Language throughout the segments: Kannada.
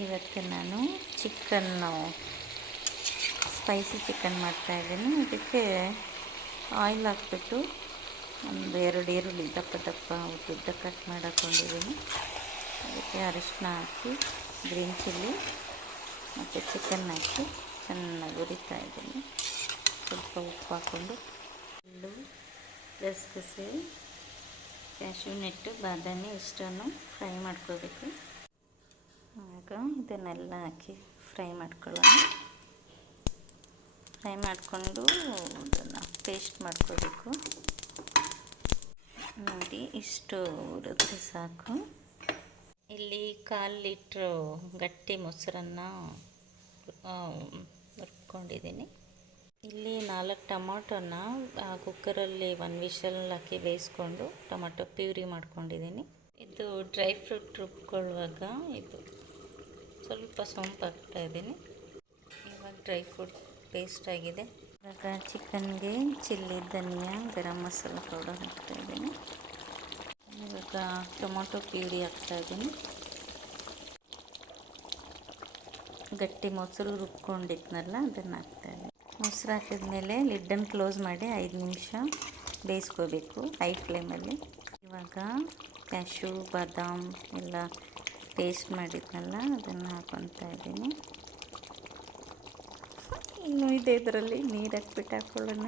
ಇವತ್ತು ನಾನು ಚಿಕನ್ನು ಸ್ಪೈಸಿ ಚಿಕನ್ ಮಾಡ್ತಾಯಿದ್ದೀನಿ. ಇದಕ್ಕೆ ಆಯಿಲ್ ಹಾಕ್ಬಿಟ್ಟು ಒಂದು 2 ಈರುಳ್ಳಿ ದಪ್ಪ ದಪ್ಪ ಉದ್ದುದ್ದ ಕಟ್ ಮಾಡಿ ಹಾಕ್ಕೊಂಡಿದ್ದೀನಿ. ಅದಕ್ಕೆ ಅರಿಶಿನ ಹಾಕಿ ಗ್ರೀನ್ ಚಿಲ್ಲಿ ಮತ್ತು ಚಿಕನ್ ಹಾಕಿ ಚೆನ್ನಾಗಿ ಹುರಿತಾ ಇದ್ದೀನಿ. ಸ್ವಲ್ಪ ಉಪ್ಪು ಹಾಕ್ಕೊಂಡು ಎಳ್ಳು, ಗಸಗಸೆ, ಕ್ಯಾಶ್ಯೂ ನಟ್ಟು, ಬಾದಾಮಿ ಇಷ್ಟನ್ನು ಫ್ರೈ ಮಾಡ್ಕೋಬೇಕು. ಆಗ ಇದನ್ನೆಲ್ಲ ಹಾಕಿ ಫ್ರೈ ಮಾಡ್ಕೊಳ್ಳೋಣ. ಫ್ರೈ ಮಾಡಿಕೊಂಡು ಅದನ್ನು ಪೇಸ್ಟ್ ಮಾಡ್ಕೋಬೇಕು. ನೋಡಿ ಇಷ್ಟು ಹುರಿದ್ರೆ ಸಾಕು. ಇಲ್ಲಿ 1/4 ಲೀಟ್ರು ಗಟ್ಟಿ ಮೊಸರನ್ನು ರುಬ್ಕೊಂಡಿದ್ದೀನಿ. ಇಲ್ಲಿ 4 ಟೊಮೊಟೊನ ಕುಕ್ಕರಲ್ಲಿ 1 ವಿಷಲ್ ಹಾಕಿ ಬೇಯಿಸ್ಕೊಂಡು ಟೊಮೊಟೊ ಪ್ಯೂರಿ ಮಾಡ್ಕೊಂಡಿದ್ದೀನಿ. ಇದು ಡ್ರೈ ಫ್ರೂಟ್ ರುಬ್ಕೊಳ್ಳುವಾಗ ಇದು ಸ್ವಲ್ಪ ಸೊಂಪು ಹಾಕ್ತಾಯಿದ್ದೀನಿ. ಇವಾಗ ಡ್ರೈ ಫ್ರೂಟ್ ಪೇಸ್ಟ್ ಆಗಿದೆ. ಇವಾಗ ಚಿಕನ್ಗೆ ಚಿಲ್ಲಿ, ಧನಿಯಾ, ಗರಂ ಮಸಾಲ ಪೌಡರ್ ಹಾಕ್ತಾಯಿದ್ದೀನಿ. ಇವಾಗ ಟೊಮೊಟೊ ಪ್ಯೂರಿ ಹಾಕ್ತಾಯಿದ್ದೀನಿ. ಗಟ್ಟಿ ಮೊಸರು ರುಬ್ಕೊಂಡಿದ್ನಲ್ಲ ಅದನ್ನು ಹಾಕ್ತಾಯಿದ್ದೀನಿ. ಮೊಸರು ಹಾಕಿದ್ಮೇಲೆ ಲಿಡ್ಡನ್ನು ಕ್ಲೋಸ್ ಮಾಡಿ 5 ನಿಮಿಷ ಬೇಯಿಸ್ಕೋಬೇಕು ಹೈ ಫ್ಲೇಮಲ್ಲಿ. ಇವಾಗ ಕ್ಯಾಶ್ಯೂ, ಬಾದಾಮ್ ಎಲ್ಲ ಪೇಸ್ಟ್ ಮಾಡಿದ್ನಲ್ಲ ಅದನ್ನು ಹಾಕ್ಕೊತಾ ಇದ್ದೀನಿ. ಇನ್ನೂ ಇದೆ, ಇದರಲ್ಲಿ ನೀರು ಹಾಕ್ಬಿಟ್ಟು ಹಾಕ್ಕೊಳ್ಳೋಣ.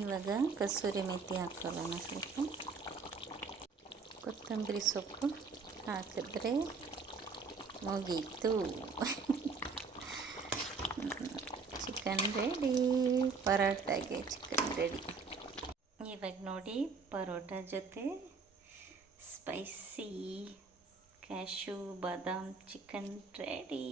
ಇವಾಗ ಕಸೂರಿ ಮೆಥಿ ಹಾಕ್ಕೊಳ್ಳೋಣ. ಸ್ವಲ್ಪ ಕೊತ್ತಂಬರಿ ಸೊಪ್ಪು ಹಾಕಿದ್ರೆ ಮುಗೀತು. Chicken ready. ಪರೋಟಾಗೆ ಚಿಕನ್ ರೆಡಿ. ಇವಾಗ ನೋಡಿ ಪರೋಟ ಜೊತೆ ಸ್ಪೈಸಿ ಕ್ಯಾಶ್ಯೂ ಬಾದಾಮ್ ಚಿಕನ್ ರೆಡಿ.